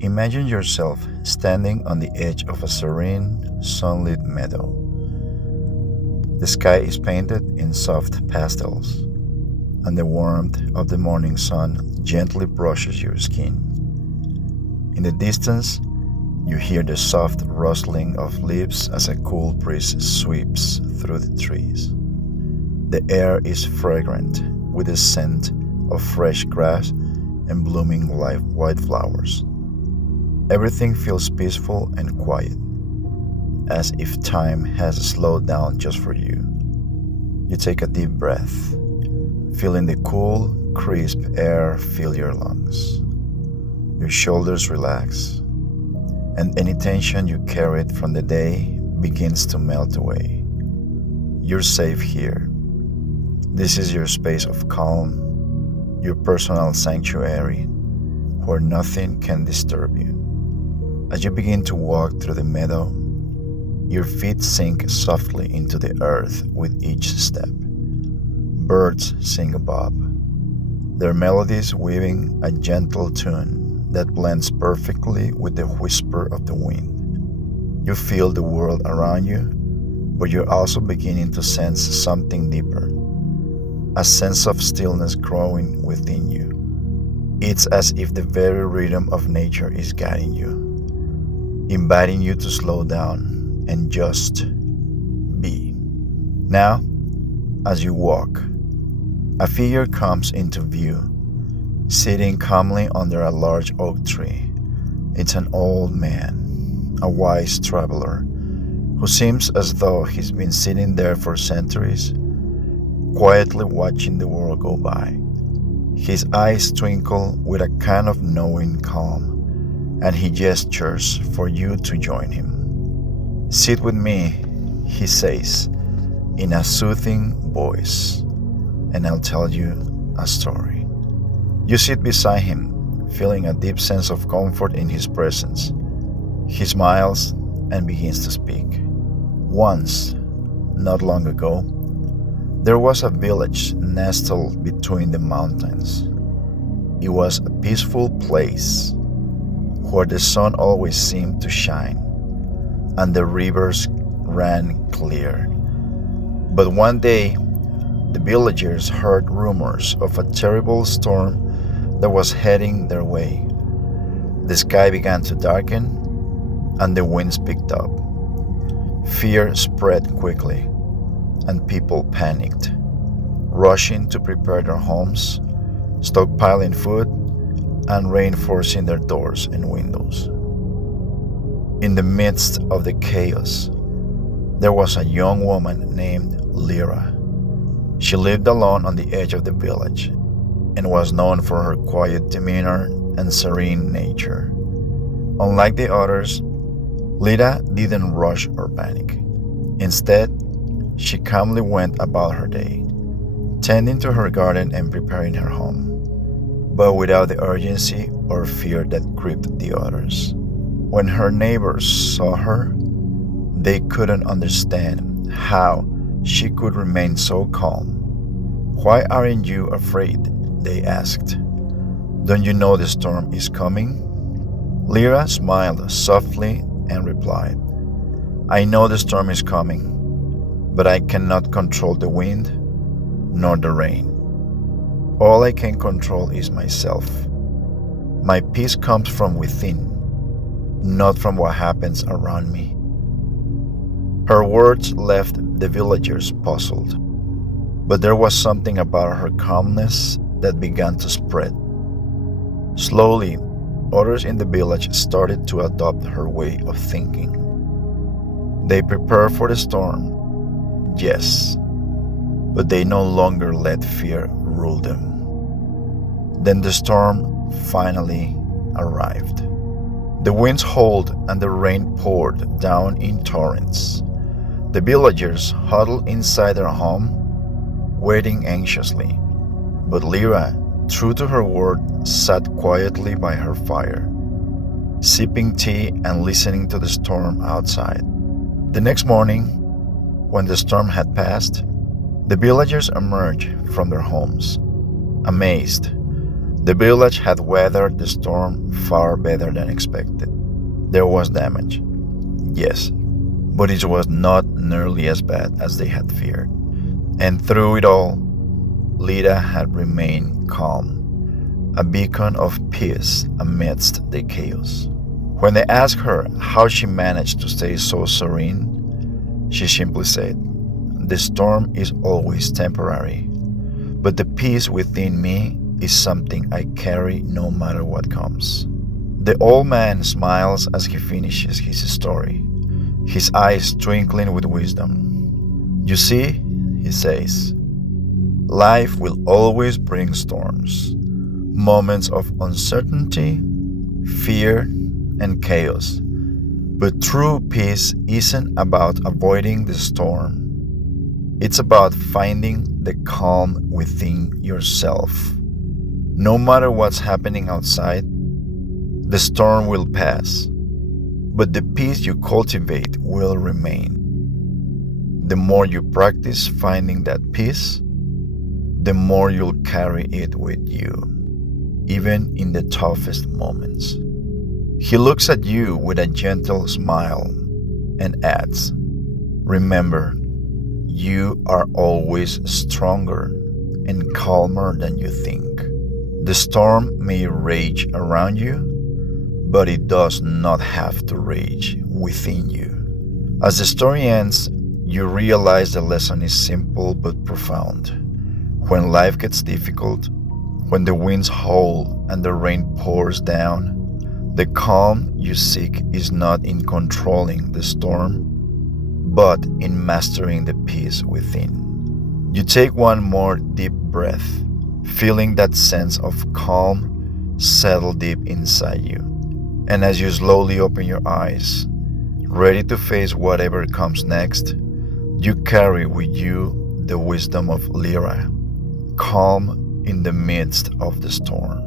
Imagine yourself standing on the edge of a serene, sunlit meadow. The sky is painted in soft pastels, and the warmth of the morning sun gently brushes your skin. In the distance, you hear the soft rustling of leaves as a cool breeze sweeps through the trees. The air is fragrant with the scent of fresh grass and blooming live wildflowers. Everything feels peaceful and quiet, as if time has slowed down just for you. You take a deep breath, feeling the cool, crisp air fill your lungs. Your shoulders relax, and any tension you carried from the day begins to melt away. You're safe here. This is your space of calm, your personal sanctuary, where nothing can disturb you. As you begin to walk through the meadow, your feet sink softly into the earth with each step. Birds sing above, their melodies weaving a gentle tune that blends perfectly with the whisper of the wind. You feel the world around you, but you're also beginning to sense something deeper, a sense of stillness growing within you. It's as if the very rhythm of nature is guiding you, inviting you to slow down and just be. Now, as you walk, a figure comes into view, sitting calmly under a large oak tree. It's an old man, a wise traveler, who seems as though he's been sitting there for centuries, quietly watching the world go by. His eyes twinkle with a kind of knowing calm, and he gestures for you to join him. Sit with me, he says, in a soothing voice, and I'll tell you a story. You sit beside him, feeling a deep sense of comfort in his presence. He smiles and begins to speak. Once, not long ago, there was a village nestled between the mountains. It was a peaceful place where the sun always seemed to shine and the rivers ran clear. But one day, the villagers heard rumors of a terrible storm that was heading their way. The sky began to darken and the winds picked up. Fear spread quickly, and people panicked, rushing to prepare their homes, stockpiling food, and reinforcing their doors and windows. In the midst of the chaos, there was a young woman named Lara. She lived alone on the edge of the village and was known for her quiet demeanor and serene nature. Unlike the others, Lara didn't rush or panic. Instead, she calmly went about her day, tending to her garden and preparing her home, but without the urgency or fear that gripped the others. When her neighbors saw her, they couldn't understand how she could remain so calm. "Why aren't you afraid?" they asked. "Don't you know the storm is coming?" Lara smiled softly and replied, "I know the storm is coming, but I cannot control the wind nor the rain. All I can control is myself. My peace comes from within, not from what happens around me." Her words left the villagers puzzled, but there was something about her calmness that began to spread. Slowly, others in the village started to adopt her way of thinking. They prepared for the storm, yes, but they no longer let fear rule them. Then the storm finally arrived. The winds howled and the rain poured down in torrents. The villagers huddled inside their home, waiting anxiously. But Lara, true to her word, sat quietly by her fire, sipping tea and listening to the storm outside. The next morning, when the storm had passed, the villagers emerged from their homes, amazed. The village had weathered the storm far better than expected. There was damage, yes, but it was not nearly as bad as they had feared. And through it all, Lita had remained calm, a beacon of peace amidst the chaos. When they asked her how she managed to stay so serene, she simply said, "The storm is always temporary, but the peace within me is something I carry no matter what comes." The old man smiles as he finishes his story, his eyes twinkling with wisdom. "You see," he says, "life will always bring storms, moments of uncertainty, fear, and chaos. But true peace isn't about avoiding the storm. It's about finding the calm within yourself. No matter what's happening outside, the storm will pass, but the peace you cultivate will remain. The more you practice finding that peace, the more you'll carry it with you, even in the toughest moments." He looks at you with a gentle smile and adds, "Remember, you are always stronger and calmer than you think. The storm may rage around you, but it does not have to rage within you." As the story ends, you realize the lesson is simple but profound. When life gets difficult, when the winds howl and the rain pours down, the calm you seek is not in controlling the storm, but in mastering the peace within. You take one more deep breath, feeling that sense of calm settle deep inside you. And as you slowly open your eyes, ready to face whatever comes next, you carry with you the wisdom of Lara, calm in the midst of the storm.